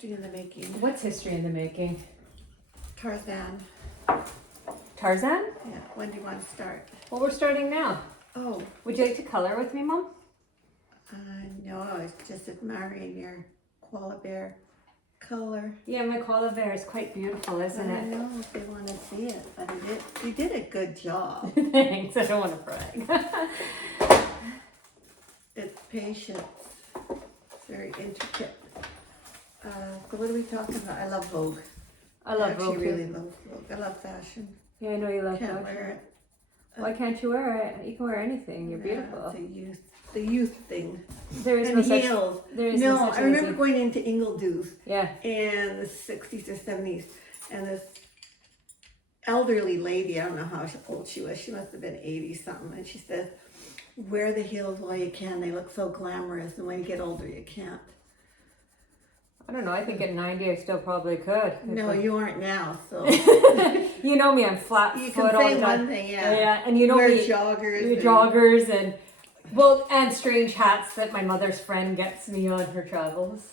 history in the making. What's history in the making? Tarzan. Tarzan? Yeah. When do you want to start? Well, we're starting now. Oh, Would you like to color with me, Mom? no, I was just admiring your koala bear color. Yeah, my koala bear is quite beautiful, isn't I it? don't know if they want to see it, but you did a good job. Thanks, I don't want to brag. It's patience. It's very intricate. So what are we talking about? I love Vogue. I love actually Vogue. really love Vogue. I love fashion. Yeah, I know you love Can't fashion. wear it. Why can't you wear it? You can wear anything. You're Yeah, beautiful. it's the youth thing. There is And no such. heels. There is No, no such I remember easy- going into Ingledews Yeah. in the 60s or 70s, and this elderly lady, I don't know how old she was, she must have been 80 something, and she said, wear the heels while you can, they look so glamorous, and when you get older you can't. I don't know. I think at 90 I still probably could. No, you aren't now, so You know me. I'm flat you foot can all say the time. one thing, yeah. Yeah, and you know Wear me. joggers. Your and- joggers and strange hats that my mother's friend gets me on her travels.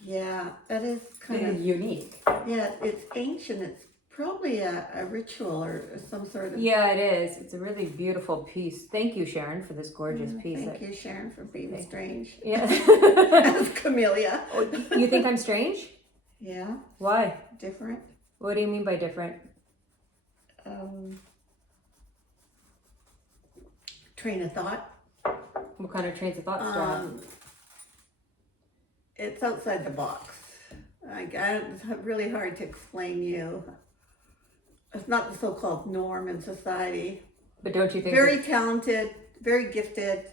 Yeah, that is kind Kind of, of unique. yeah, it's ancient, it's probably a ritual or some sort of. Yeah, it is. It's a really beautiful piece. Thank you, Sharon, for this gorgeous piece. Thank you, Sharon, for being strange. Yeah. As Camellia. You think I'm strange? Yeah, Why? different. What do you mean by different? Train of thought. What kind of trains of thought start? It's outside the box. It's really hard to explain you. It's not the so-called norm in society. But don't you think? Very talented, very gifted,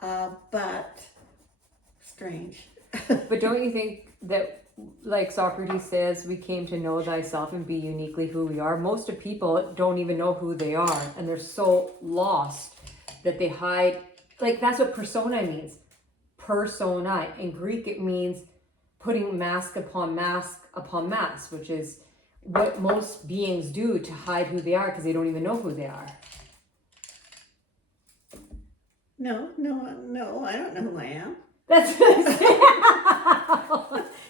but strange. But don't you think that, like Socrates says, we came to know thyself and be uniquely who we are? Most of people don't even know who they are, and they're so lost that they hide. Like, that's what persona means. Persona. In Greek, it means putting mask upon mask upon mask, which is what most beings do to hide who they are because they don't even know who they are. No, I don't know who I am. That's what I'm saying.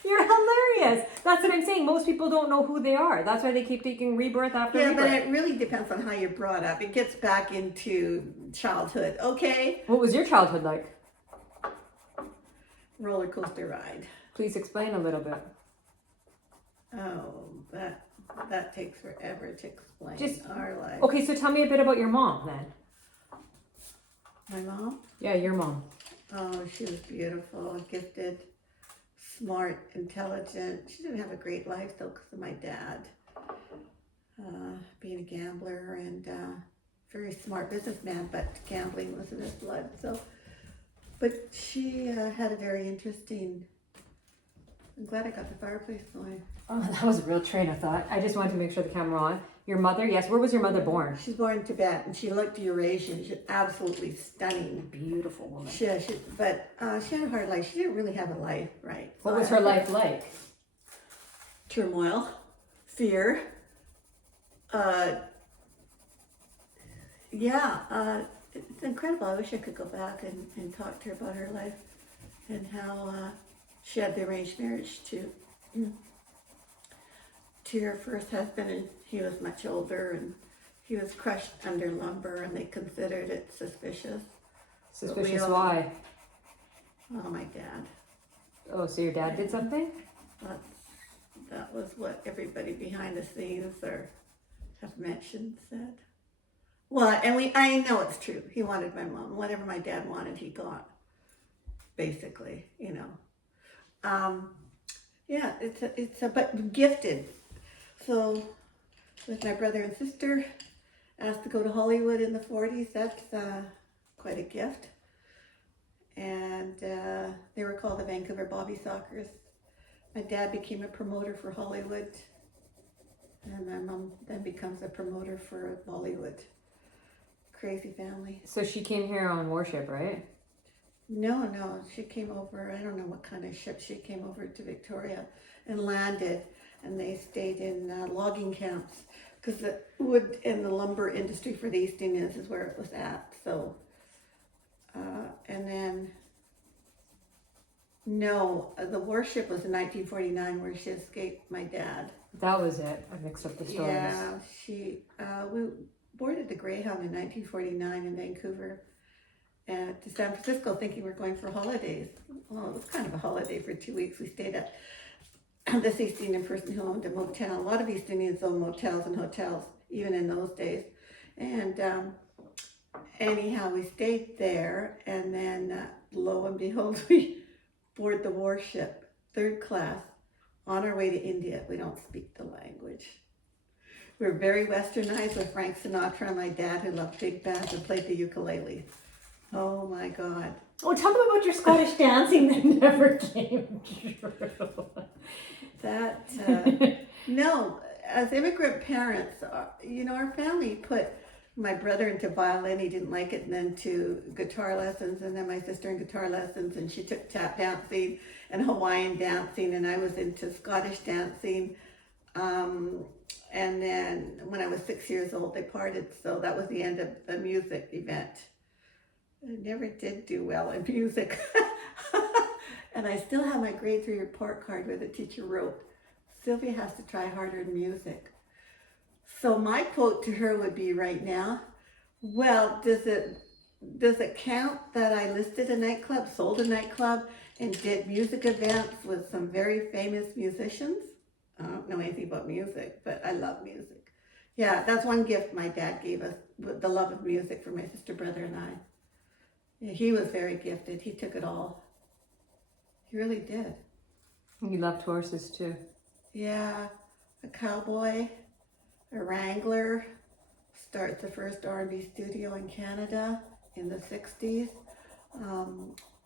You're hilarious. That's what I'm saying. Most people don't know who they are. That's why they keep taking rebirth after Yeah, rebirth. but it really depends on how you're brought up. It gets back into childhood. Okay, What was your childhood like? roller coaster ride. Please explain a little bit. Oh, that takes forever to explain. Just- our life. Okay, so tell me a bit about your mom then. My mom. Yeah, your mom. Oh, she was beautiful, gifted, smart, intelligent. She didn't have a great life though because of my dad being a gambler and very smart businessman, but gambling was in his blood. So, but she had a very interesting. I'm glad I got the fireplace going. Oh, that was a real train of thought. I just wanted to make sure the camera on. Your mother, yes. Where was your mother born? She's born in Tibet, and she looked Eurasian. She's absolutely stunning. Beautiful woman. But she had a hard life. She didn't really have a life, right? What So was her life like? Turmoil, fear. It's incredible. I wish I could go back and talk to her about her life and how she had the arranged marriage to her first husband, and he was much older, and he was crushed under lumber, and they considered it suspicious. Suspicious why? Oh, my dad. Oh, so your dad did something? That was what everybody behind the scenes or have mentioned said. Well, and I know it's true. He wanted my mom. Whatever my dad wanted, he got. Basically, you know. Yeah, but gifted. So, with my brother and sister, asked to go to Hollywood in the 40s. That's quite a gift. And they were called the Vancouver Bobby Sockers. My dad became a promoter for Hollywood, and my mom then becomes a promoter for Bollywood. Crazy family. So she came here on Warship, right? No, she came over, I don't know what kind of ship, she came over to Victoria and landed, and they stayed in logging camps, because the wood and the lumber industry for the East Indians is where it was at, so, and then No, the warship was in 1949 where she escaped my dad. That was it. I mixed up the stories. Yeah, we boarded the Greyhound in 1949 in Vancouver and to San Francisco thinking we're going for holidays. Well, it was kind of a holiday for 2 weeks. We stayed at this East Indian person who owned a motel. A lot of East Indians own motels and hotels, even in those days. And anyhow, we stayed there, and then lo and behold, we board the warship, third class, on our way to India. We don't speak the language. We're very westernized with Frank Sinatra and my dad, who loved big bands and played the ukulele. Oh my God. Oh, tell them about your Scottish dancing that never came true. That, no, as immigrant parents, our family put my brother into violin. He didn't like it, and then to guitar lessons, and then my sister in guitar lessons, and she took tap dancing and Hawaiian dancing, and I was into Scottish dancing. And then when I was 6 years old, they parted, so that was the end of the music event. I never did do well in music. And I still have my grade 3 report card where the teacher wrote, Sylvia has to try harder in music. So my quote to her would be right now, well, does it count that I listed a nightclub, sold a nightclub, and did music events with some very famous musicians? I don't know anything about music, but I love music. Yeah, that's one gift my dad gave us, the love of music for my sister, brother, and I. Yeah, he was very gifted. He took it all. He really did. You loved horses too. Yeah, a cowboy, a wrangler, starts the first R&B studio in Canada in the 60s.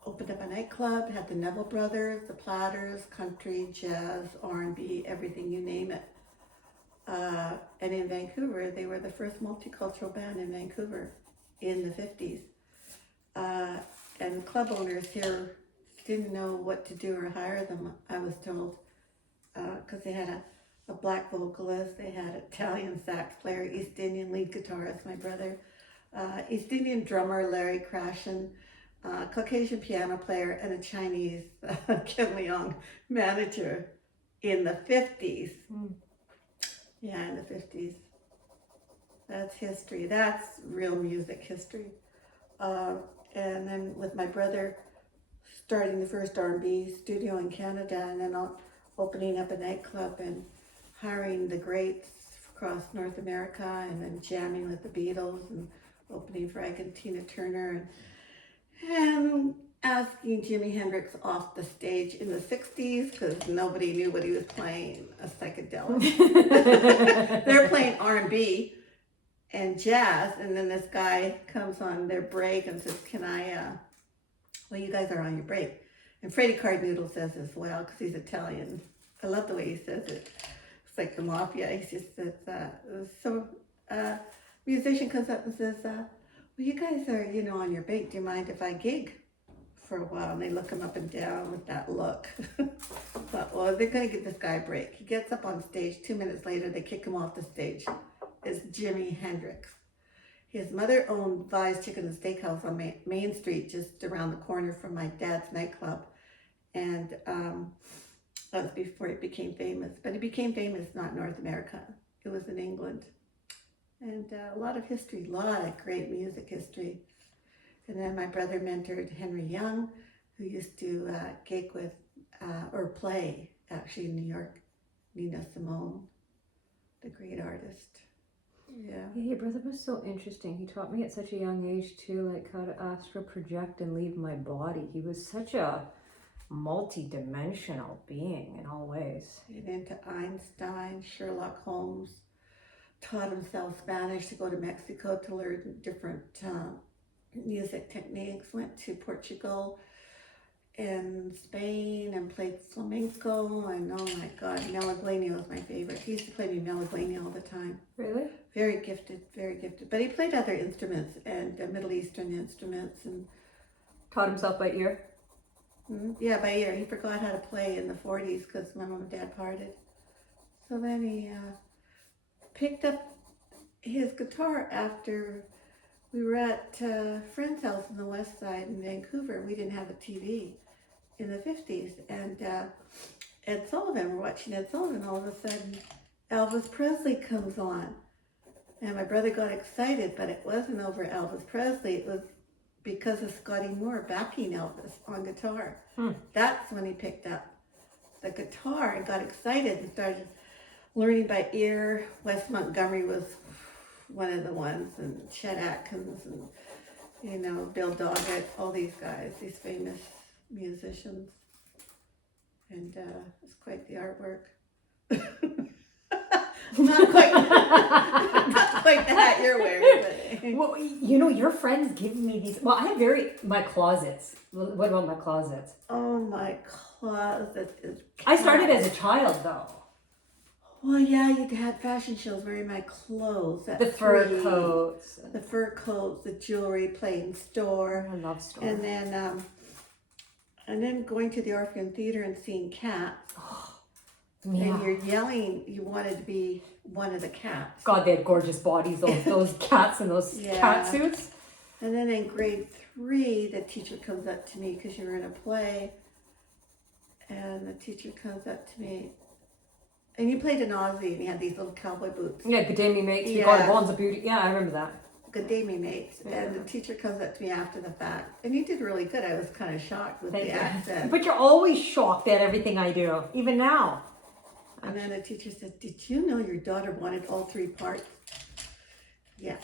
Opened up a nightclub, had the Neville Brothers, the Platters, country, jazz, R&B, everything, you name it. And in Vancouver, they were the first multicultural band in Vancouver in the 50s. And club owners here didn't know what to do or hire them, I was told, because they had a black vocalist, they had an Italian sax player, East Indian lead guitarist, my brother, East Indian drummer, Larry Krashen, Caucasian piano player, and a Chinese Kim Leong manager in the 50s. Yeah, in the 50s. That's history. That's real music history. And then with my brother starting the first R&B studio in Canada, and then opening up a nightclub and hiring the greats across North America, and then jamming with the Beatles and opening for Ike and Tina Turner, and asking Jimi Hendrix off the stage in the 60s because nobody knew what he was playing, a psychedelic. They're playing R&B and jazz, and then this guy comes on their break and says, well, you guys are on your break. And Freddie Cardoodle says as well, because he's Italian. I love the way he says it. It's like the mafia. He just says, musician comes up and says, well, you guys are, on your break. Do you mind if I gig for a while? And they look him up and down with that look. But, well, they're going to give this guy a break. He gets up on stage. 2 minutes later, they kick him off the stage. It's Jimi Hendrix. His mother owned Vi's Chicken and Steakhouse on Main Street, just around the corner from my dad's nightclub. And that was before he became famous. But he became famous not in North America. It was in England. And a lot of history, a lot of great music history. And then my brother mentored Henry Young, who used to gig with, or play, actually, in New York, Nina Simone, the great artist. Yeah. Your brother was so interesting. He taught me at such a young age too, like how to astral project and leave my body. He was such a multi-dimensional being in all ways. And into Einstein, Sherlock Holmes, taught himself Spanish to go to Mexico to learn different music techniques, went to Portugal and Spain and played flamenco, and oh my God, Malagueño is my favorite. He used to play me Malagueño all the time. Really? Very gifted, very gifted. But he played other instruments and Middle Eastern instruments. And Taught himself by ear? yeah, by ear. He forgot how to play in the 40s because my mom and dad parted. So then he picked up his guitar after we were at a friend's house on the west side in Vancouver. We didn't have a TV. in the 50s, and Ed Sullivan, we're watching Ed Sullivan, all of a sudden Elvis Presley comes on. And my brother got excited, but it wasn't over Elvis Presley, it was because of Scotty Moore backing Elvis on guitar. That's when he picked up the guitar and got excited and started learning by ear. Wes Montgomery was one of the ones, and Chet Atkins, and Bill Doggett, all these guys, these famous musicians. And it's quite the artwork. not quite the hat you're wearing, but Well, your friends give me these. Well, I have my closets. What about my closets? oh, my closet is I started as a child, though. well, yeah, you had fashion shows wearing my clothes at The fur 3. coats. The fur coats, the jewelry, playing store. I love stories. And then going to the Orpheum Theater and seeing Cats. Yeah. And you're yelling, you wanted to be one of the cats. God, they had gorgeous bodies, those cats in those Yeah. cat suits. And then in grade 3, the teacher comes up to me because you were in a play. And the teacher comes up to me. And you played an Aussie and you had these little cowboy boots. Yeah, Good Day Me Mates. We Yeah. got Bonds of Beauty. Yeah, I remember that. Good day, me mates. And the teacher comes up to me after the fact. And you did really good. I was kind of shocked with the accent. But you're always shocked at everything I do, even now. And then the teacher said, "Did you know your daughter wanted all 3 parts?" Yeah.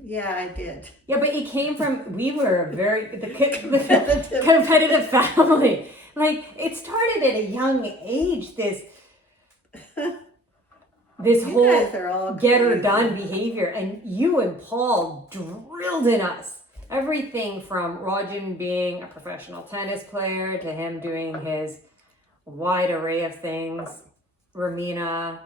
Yeah, I did. Yeah, but it came from, we were a very, the competitive family. Like, it started at a young age, this You whole guys are all get her crazy. done behavior. And you and Paul drilled in us everything from Roger being a professional tennis player to him doing his wide array of things. Romina,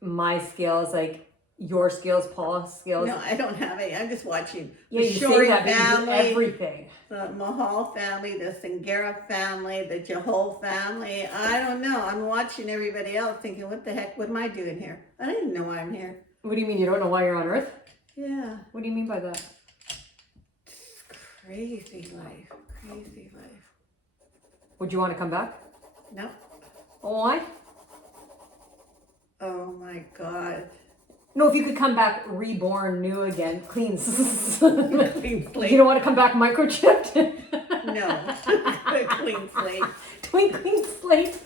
my skills, like your skills, Paul's skills. No, I don't have any. I'm just watching Yeah, the you Shorey say that, but you do family, everything. the Mahal family, the Singera family, the Jahol family. I don't know. I'm watching everybody else thinking, what the heck, what am I doing here? I don't even know why I'm here. What do you mean you don't know why you're on Earth? Yeah. What do you mean by that? Crazy life. Crazy life. Would you want to come back? No. Why? Oh my God. No, if you could come back reborn, new again, clean. Clean slate. You don't want to come back microchipped? No. Clean slate. Twinkling slate.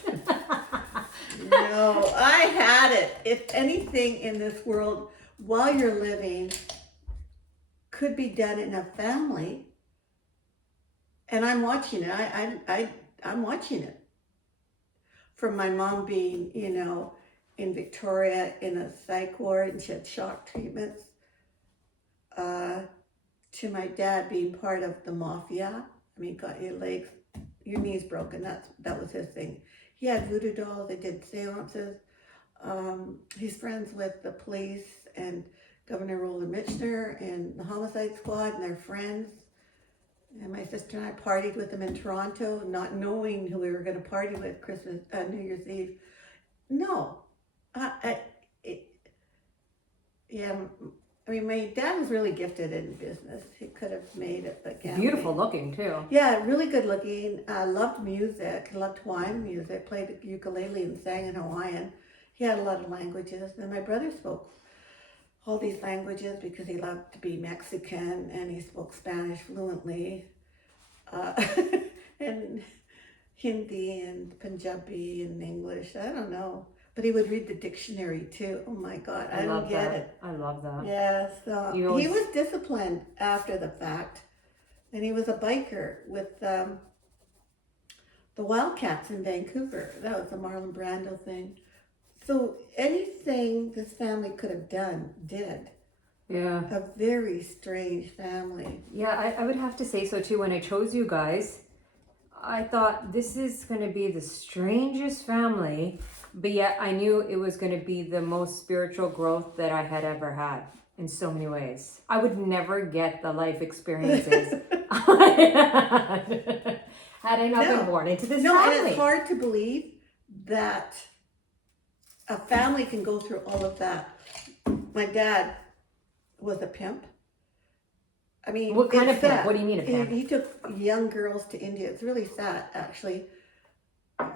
No, I had it. If anything in this world, while you're living, could be done in a family, and I'm watching it. I'm watching it. From my mom being, in Victoria in a psych ward and she had shock treatments, to my dad being part of the mafia. I mean, got your legs, your knees broken. That was his thing. He had voodoo dolls. They did seances. He's friends with the police and Governor Roland Michener and the homicide squad, and they're friends. And my sister and I partied with them in Toronto, not knowing who we were going to party with New Year's Eve. No, I mean, my dad was really gifted in business. He could have made it, but gambling. Beautiful looking too. Yeah, really good looking. Loved music. Loved Hawaiian music. Played the ukulele and sang in Hawaiian. He had a lot of languages. And my brother spoke all these languages because he loved to be Mexican, and he spoke Spanish fluently, and Hindi and Punjabi and English. I don't know. But he would read the dictionary too. Oh my God, I don't get it. I love that. Yeah, so You always- he was disciplined after the fact, and he was a biker with the Wildcats in Vancouver. That was the Marlon Brando thing. So anything this family could have done, did. Yeah. A very strange family. Yeah, I would have to say so too. When I chose you guys, I thought this is going to be the strangest family, but yet I knew it was going to be the most spiritual growth that I had ever had in so many ways. I would never get the life experiences I had I not been born into this No, and family. it's hard to believe that a family can go through all of that. My dad was a pimp. I mean, What kind it's of pimp? sad. What do you mean a pimp? He took young girls to India. It's really sad, actually.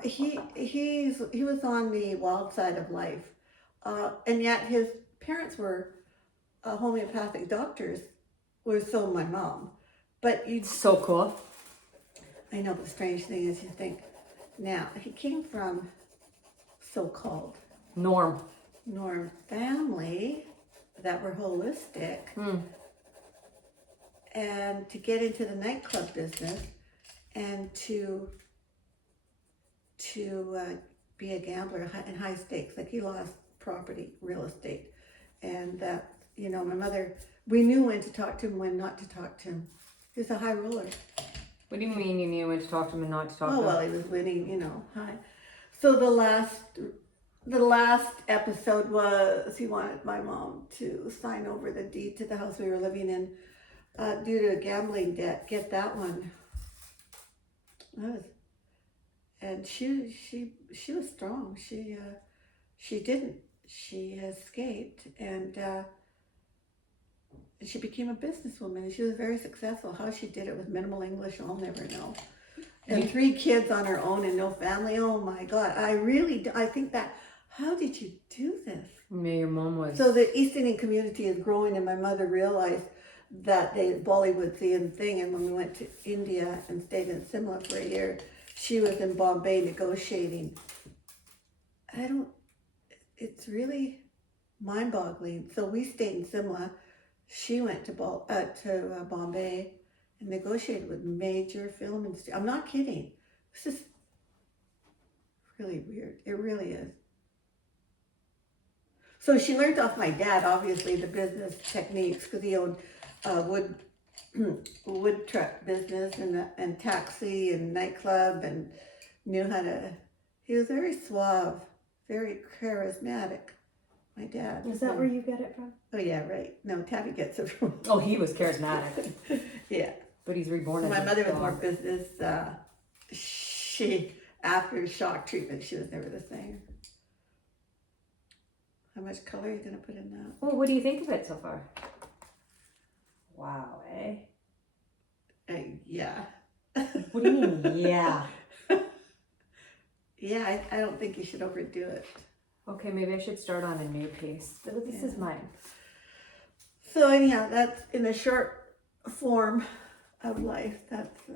He was on the wild side of life, and yet his parents were homeopathic doctors. Was so my mom, but you. So cool. I know, but the strange thing is, you think now he came from so-called Norm. family that were holistic, Hmm. and to get into the nightclub business and to be a gambler in high stakes. Like, he lost property, real estate, and that, you know, my mother, we knew when to talk to him, when not to talk to him. He was a high roller. What do you mean you knew when to talk to him and not to talk Oh, to him? well, he was winning, you know, high. So the last episode was, he wanted my mom to sign over the deed to the house we were living in, due to a gambling debt. Get that one. And she was strong. She didn't. She escaped, and she became a businesswoman, and she was very successful. How she did it with minimal English, I'll never know. And 3 kids on her own and no family. Oh my God! I think that. How did you do this? Yeah, your mom was. So the East Indian community is growing, and my mother realized that Bollywood's the in thing. And when we went to India and stayed in Simla for a year, she was in Bombay negotiating. It's really mind-boggling. So we stayed in Simla. She went to Bombay and negotiated with major film industry. I'm not kidding. This is really weird. It really is. So she learned off my dad, obviously, the business techniques, because he owned wood truck business and taxi and nightclub, and knew how to. He was very suave, very charismatic. My dad. Is that where you get it from? Oh yeah, right. No, Tabby gets it from. Oh, he was charismatic. Yeah. But he's reborn as My a mother was dog. more business. She, after shock treatment, she was never the same. How much color are you gonna put in that? Well, what do you think of it so far? Wow, eh? Yeah. What do you mean, yeah? Yeah, I don't think you should overdo it. Okay, maybe I should start on a new piece. This is mine. So anyhow, that's in a short form of life.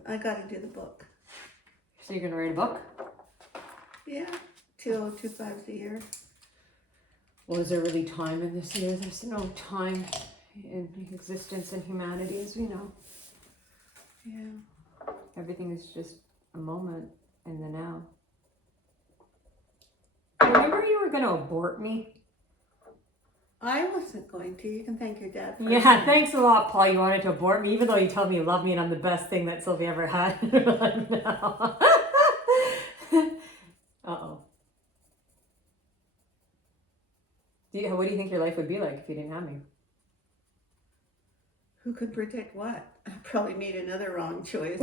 I got to do the book. So you're gonna write a book? Yeah, 2,025 a year. Well, is there really time in this year? There's no time in existence in humanity, as we know. Yeah. Everything is just a moment in the now. Remember you were gonna abort me? I wasn't going to. You can thank your dad. For Yeah, it. thanks a lot, Paul. You wanted to abort me, even though you told me you love me and I'm the best thing that Sylvia ever had. No. Uh-oh. What do you think your life would be like if you didn't have me? Who could predict what? I probably made another wrong choice.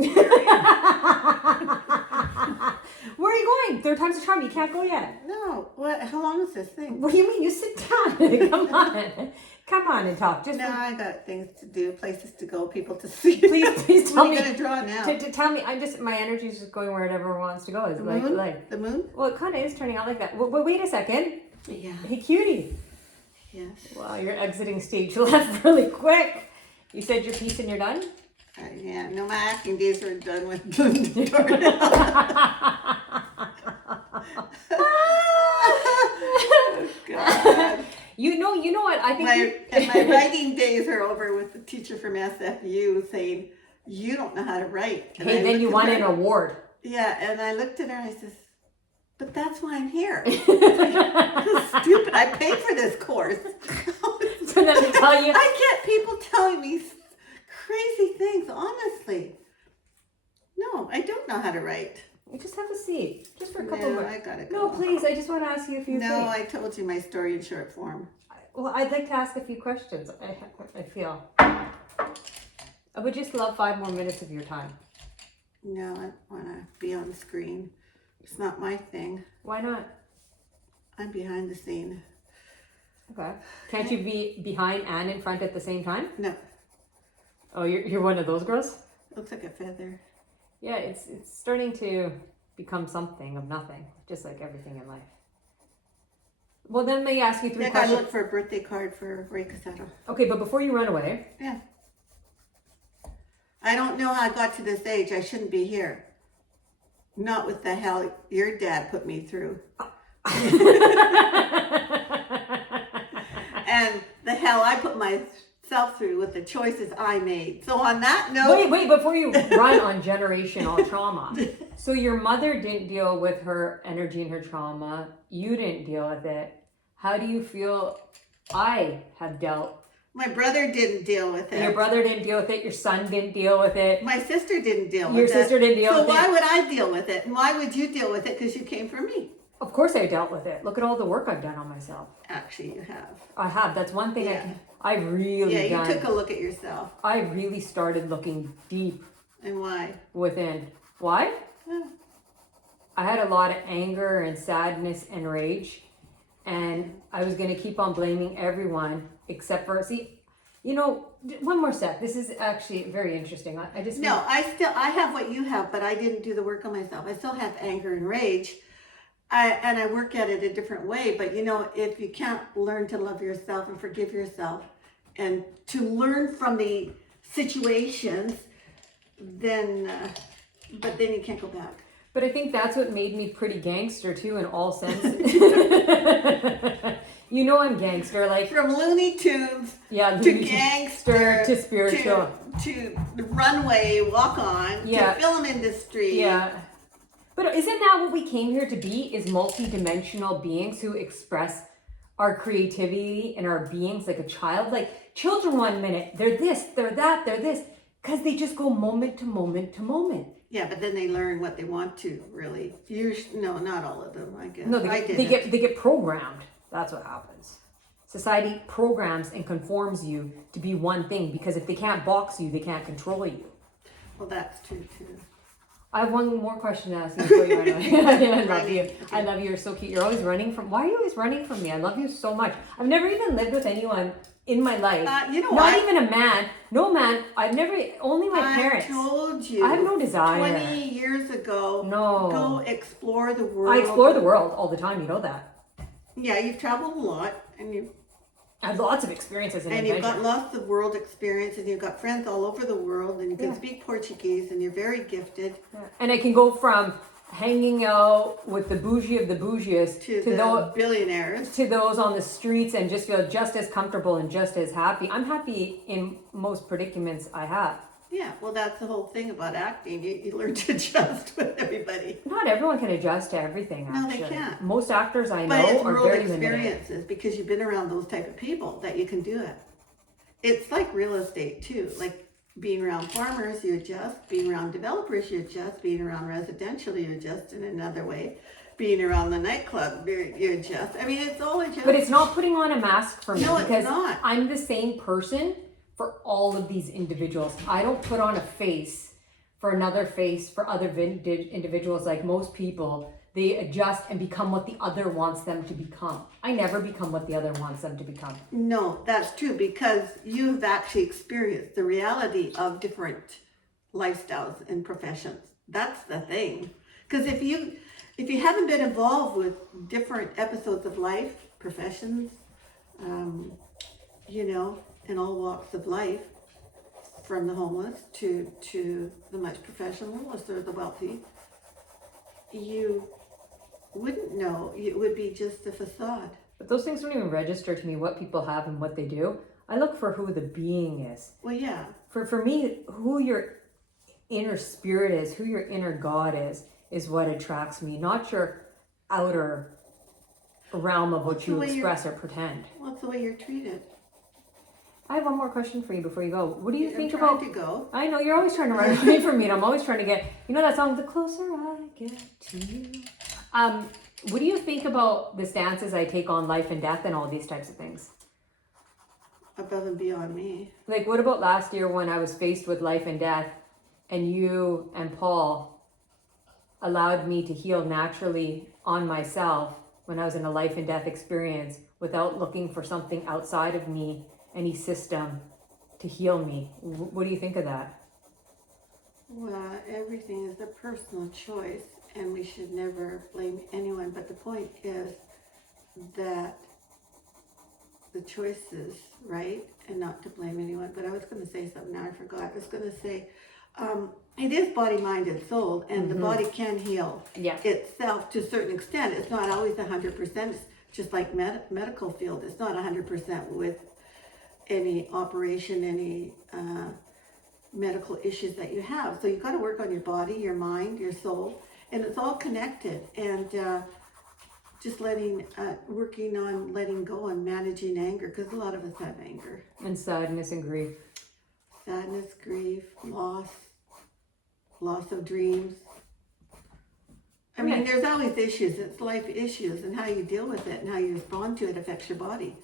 Where are you going? Third time's a charm. You can't go yet. No. What? How long is this thing? What do you mean? You sit down. Come on. Come on and talk. Just No, I got things to do, places to go, people to see. please tell What are me. you gonna draw now? To tell me, my energy is just going wherever it wants to go. It's The like, moon? The moon? well, it kind of is turning out like that. Well, wait a second. Yeah. Hey, cutie. Yes. Wow, you're exiting stage left really quick. You said your piece and you're done? Yeah. No, my acting days are done with. Oh, God. You know what? I think My writing days are over with the teacher from SFU saying, "You don't know how to write." And Hey, I then looked you at won her- an award. Yeah, and I looked at her and I says, "But that's why I'm here." This is stupid. I paid for this course. So then they tell you. I get people telling me crazy things, honestly. No, I don't know how to write. You just have a seat, just for a couple No, more. I gotta go. No, please. I just want to ask you a few No, things. I told you my story in short form. Well, I'd like to ask a few questions. I feel. I would just love 5 more minutes of your time. No, I want to be on the screen. It's not my thing. Why not? I'm behind the scene. Okay. Can't you be behind and in front at the same time? No. Oh, you're one of those girls? Looks like a feather. Yeah, it's starting to become something of nothing, just like everything in life. Well, then may I ask you three Yeah, I questions? look for a birthday card for Ray Cassetto. Okay, but before you run away, Yeah. I don't know how I got to this age. I shouldn't be here. Not with the hell your dad put me through. And the hell I put myself through with the choices I made. So on that note, wait, before you run on generational trauma. So your mother didn't deal with her energy and her trauma. You didn't deal with it. How do you feel I have dealt? my brother didn't deal with it. Your brother didn't deal with it. Your son didn't deal with it. My sister didn't deal Your with it. sister didn't deal So with why it. would I deal with it? And why would you deal with it? Because you came from me. Of course I dealt with it. Look at all the work I've done on myself. Actually, you have. I have. That's one thing Yeah. I've really Yeah, you done. took a look at yourself. I really started looking deep And why? within. Why? Yeah. I had a lot of anger and sadness and rage, and I was going to keep on blaming everyone except for, see, you know, one more sec. This is actually very interesting. I just No, I have what you have, but I didn't do the work on myself. I still have anger and rage. I work at it a different way, but you know, if you can't learn to love yourself and forgive yourself and to learn from the situations, then, but then you can't go back. But I think that's what made me pretty gangster too, in all senses. You know, I'm gangster, like From Looney Tunes yeah, to gangster to spiritual. to the runway walk on Yeah. to film industry. Yeah. But isn't that what we came here to be? Is multi-dimensional beings who express our creativity and our beings like a child. Like children, 1 minute they're this, they're that, they're this, because they just go moment to moment to moment. Yeah, but then they learn what they want to really. No, not all of them. I guess. No, I they didn't. get programmed. That's what happens. Society programs and conforms you to be one thing because if they can't box you, they can't control you. Well, that's true too. I have one more question to ask you before you run away. I love you. I love you. You're so cute. You're always running from. Why are you always running from me? I love you so much. I've never even lived with anyone in my life. You know Not what? even a man. No man. I've never. Only my parents. I told you. I have no desire. 20 years ago. No. Go explore the world. I explore the world all the time. You know that. Yeah, you've traveled a lot, and I have lots of experiences in you've adventure. got lots of world experience, and you've got friends all over the world, and you can speak Portuguese, and you're very gifted. And I can go from hanging out with the bougie of the bougiest To to the those billionaires. to those on the streets and just feel just as comfortable and just as happy. I'm happy in most predicaments I have. Yeah, well, that's the whole thing about acting. You learn to adjust with everybody. Not everyone can adjust to everything. No, they Actually. can't. Most actors I But know it's are world very limited. experiences because you've been around those type of people that you can do it. It's like real estate too. Like being around farmers, you adjust. Being around developers, you adjust. Being around residential, you adjust in another way. Being around the nightclub, you adjust. I mean, it's all adjust. But it's not putting on a mask for me No, it's because not. I'm the same person for all of these individuals. I don't put on a face for another face for other individuals like most people. They adjust and become what the other wants them to become. I never become what the other wants them to become. No, that's true because you've actually experienced the reality of different lifestyles and professions. That's the thing. Because if you haven't been involved with different episodes of life, professions, you know, in all walks of life, from the homeless to the much professional or the wealthy, you wouldn't know. It would be just a facade. But those things don't even register to me what people have and what they do. I look for who the being is. Well, yeah. For me, who your inner spirit is, who your inner God is what attracts me, not your outer realm of what the you way express or pretend. Well, it's the way you're treated. I have one more question for you before you go. What do you I'm think trying about... to go. I know, you're always trying to run away from me, and I'm always trying to get... You know that song, The Closer I Get to You? What do you think about the stances I take on life and death and all these types of things? Above and beyond me. Like, what about last year when I was faced with life and death, and you and Paul allowed me to heal naturally on myself when I was in a life and death experience without looking for something outside of me, any system, to heal me. What do you think of that? Well, everything is a personal choice, and we should never blame anyone. But the point is that the choice is right, and not to blame anyone. But I was going to say something now. I forgot. I was going to say, it is body, mind, and soul, and the body can heal Yeah. itself to a certain extent. It's not always 100%. It's just like medical field. It's not 100% with any operation, any medical issues that you have. So you've got to work on your body, your mind, your soul, and it's all connected. And just working on letting go and managing anger, because a lot of us have anger. And sadness and grief. Sadness, grief, loss of dreams. I mean, there's always issues. It's life issues, and how you deal with it and how you respond to it affects your body.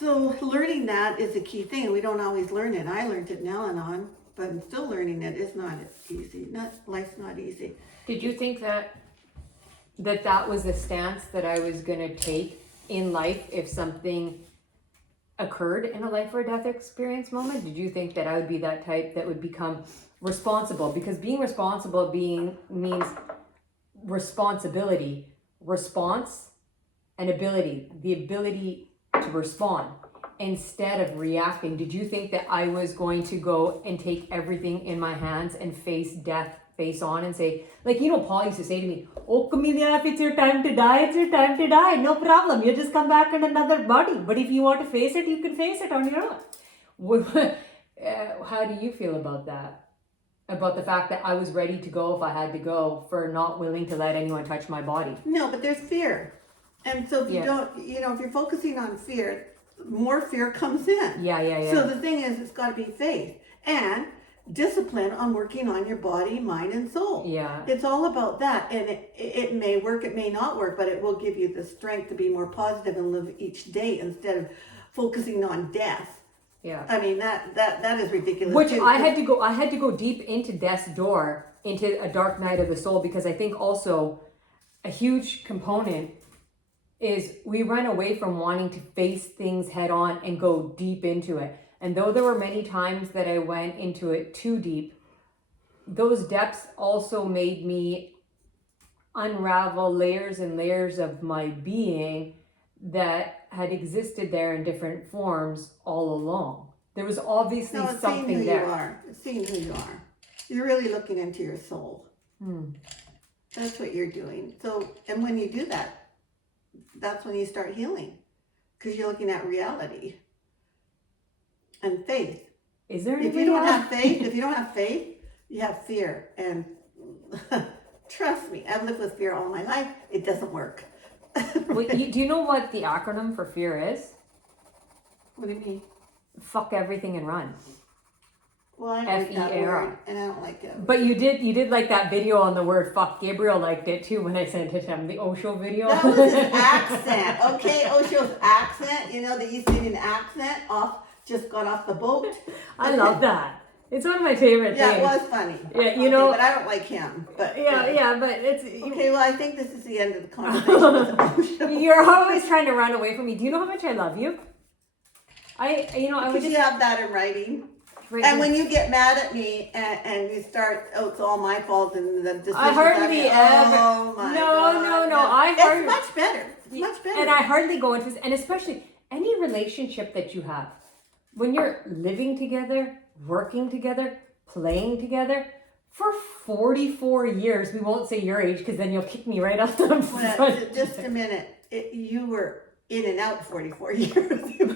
So learning that is a key thing, and we don't always learn it. I learned it in Al-Anon, but I'm still learning it. It's not easy. Life's not easy. Did you think that was the stance that I was going to take in life if something occurred in a life or death experience moment? Did you think that I would be that type that would become responsible? Because being responsible means responsibility, response, and ability. The ability to respond instead of reacting. Did you think that I was going to go and take everything in my hands and face death face on and say, like, Paul used to say to me, "Oh, Camelia, if it's your time to die, it's your time to die. No problem. You just come back in another body. But if you want to face it, you can face it on your own." How do you feel about that? About the fact that I was ready to go if I had to go, for not willing to let anyone touch my body. No, but there's fear. And so if you don't, if you're focusing on fear, more fear comes in. Yeah. So the thing is, it's got to be faith and discipline on working on your body, mind, and soul. Yeah. It's all about that. And it may work, it may not work, but it will give you the strength to be more positive and live each day instead of focusing on death. Yeah. I mean, that is ridiculous. Which too. I had to go deep into death's door, into a dark night of the soul, because I think also a huge component is we run away from wanting to face things head on and go deep into it. And though there were many times that I went into it too deep, those depths also made me unravel layers and layers of my being that had existed there in different forms all along. There was obviously something there. It's seeing who you are. You're really looking into your soul. That's what you're doing. So, and when you do that, that's when you start healing, because you're looking at reality and faith. Is there any if you don't have faith, you have fear. And trust me, I've lived with fear all my life. It doesn't work. Do you know what the acronym for fear is? What do you mean? Fuck everything and run. Well, I don't like that F-E-A-R. word, and I don't like it. But you did like that video on the word fuck. Gabriel liked it too when I sent it to him, the Osho video. That was his accent, okay? Osho's accent, the East Indian accent, just got off the boat. I love that. It's one of my favorite Yeah, things. it was funny. Yeah, but I don't like him. But yeah, but it's okay. Well, I think this is the end of the conversation with Osho. You're always trying to run away from me. Do you know how much I love you? I would Could just you have that in writing? Right. And when you get mad at me and you start, it's all my fault and the decisions I hardly I made, ever. Oh my God. No. It's much better. It's much better. And I hardly go into this, and especially any relationship that you have, when you're living together, working together, playing together for 44 years. We won't say your age because then you'll kick me right off the Well, front. just a minute. You were in and out 44 years. You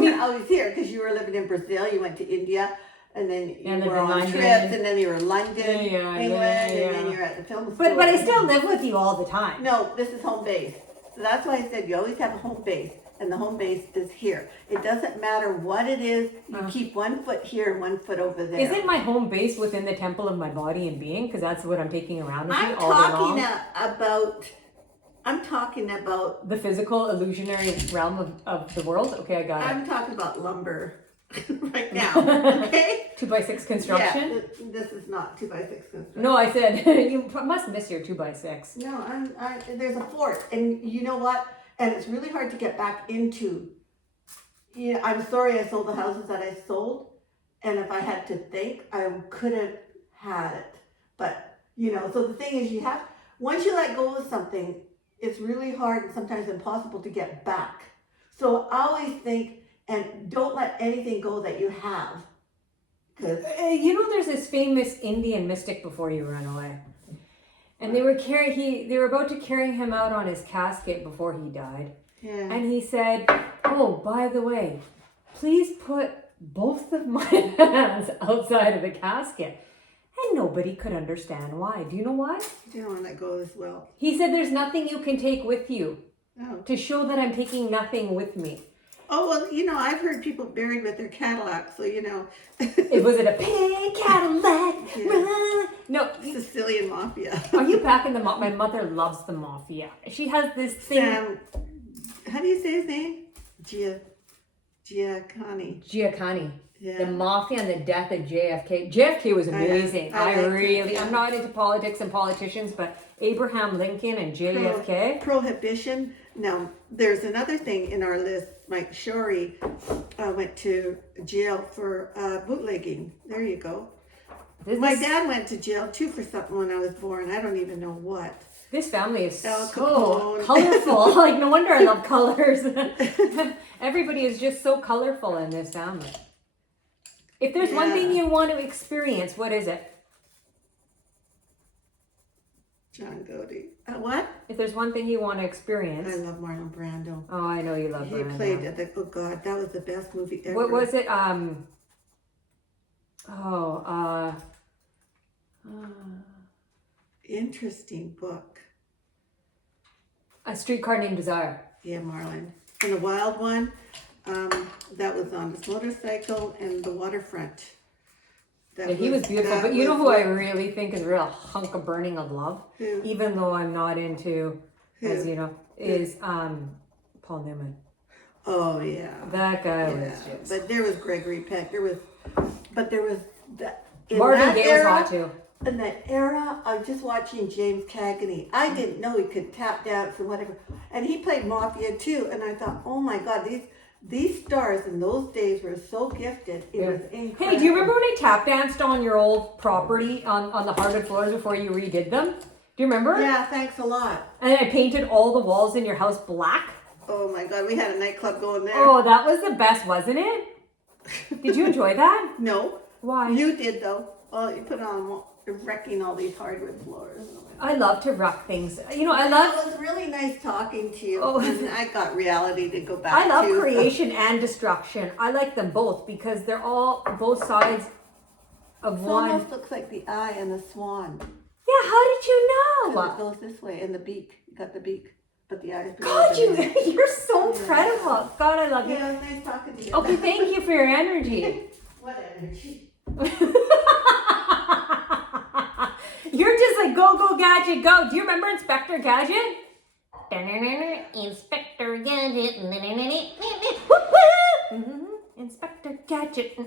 weren't always here because you were living in Brazil. You went to India, and then you were on London. trips, and then you were in London, England, and then you're at the film school. But I still live with you all the time. No, this is home base. So that's why I said you always have a home base, and the home base is here. It doesn't matter what it is. You keep 1 foot here and 1 foot over there. Isn't my home base within the temple of my body and being? Because that's what I'm taking around with me I'm all day long. I'm talking about The physical illusionary realm of the world. Okay, I got it. I'm talking about lumber right now. Okay. 2x6 construction. Yeah, this is not 2x6 construction. No, I said you must miss your 2x6. No, there's a fort, and you know what? And it's really hard to get back into Yeah, I'm sorry I sold the houses that I sold, and if I had to think, I could have had it. But so the thing is, once you let go of something, it's really hard and sometimes impossible to get back. So I always think, and don't let anything go that you have, because There's this famous Indian mystic before you run away, and they were about to carry him out on his casket before he died. yeah, And he said, "Oh, by the way, please put both of my hands outside of the casket." And nobody could understand why. Do you know why? you don't want to let go as well. He said, "There's nothing you can take with you Oh. to show that I'm taking nothing with me." Oh, well, I've heard people buried with their Cadillac, so Was it a pink Cadillac? Yeah. No, Sicilian mafia. are you back in the My mother loves the mafia. She has this thing. Sam, how do you say his name? Giaccani. Giaccani. Yeah. The mafia and the death of JFK. JFK was amazing. I liked it, yeah. I'm not into politics and politicians, but Abraham Lincoln and JFK. Prohibition. Now, there's another thing in our list. Mike Shorey went to jail for bootlegging. There you go. My dad went to jail too for something when I was born. I don't even know what. This family is Al so Capone. colorful. Like, no wonder I love colors. Everybody is just so colorful in this family. If there's one Yeah. thing you want to experience, what is it? John Gotti. What? If there's one thing you want to I experience. love Marlon Brando. Oh, I know you love He Brando. played oh God, that was the best movie ever. What was it? Interesting book. A Streetcar Named Desire. Yeah, Marlon. And the wild one, that was on his motorcycle and the waterfront. Yeah, he was beautiful. that But you know was who I what- really think is a real hunk of burning of love? Who? Even though I'm not into, as Who? you know, is Paul Newman. Oh yeah. That guy Yeah. was just... But there was Gregory Peck. There was that. In Marvin that Gaye was era, hot too. in that era of just watching James Cagney, I didn't know he could tap dance or whatever. And he played Mafia too. And I thought, oh my God, these stars in those days were so gifted. It was incredible. Hey, do you remember when I tap danced on your old property on the hardwood floors before you redid them? Do you remember? Yeah, thanks a lot. And I painted all the walls in your house black. Oh my God, we had a nightclub going there. Oh, that was the best, wasn't it? Did you enjoy that? No, Why? you did though. Oh, you put on wrecking all these hardwood floors. I love to wreck things. I It love was really nice talking to you. Oh. And I got reality to go back I love to. creation and destruction. I like them both because they're all both sides of It one. almost looks like the eye and the swan. Yeah, how did you 'Cause know? it goes this way, and the beak. You got the beak, but the eyes. God, you're so incredible. God, I love you. Yeah, it was nice talking to you. Okay, thank you for your energy. What energy? You're just like go, go, gadget, go. Do you remember Inspector Gadget? Inspector Gadget. Inspector Gadget.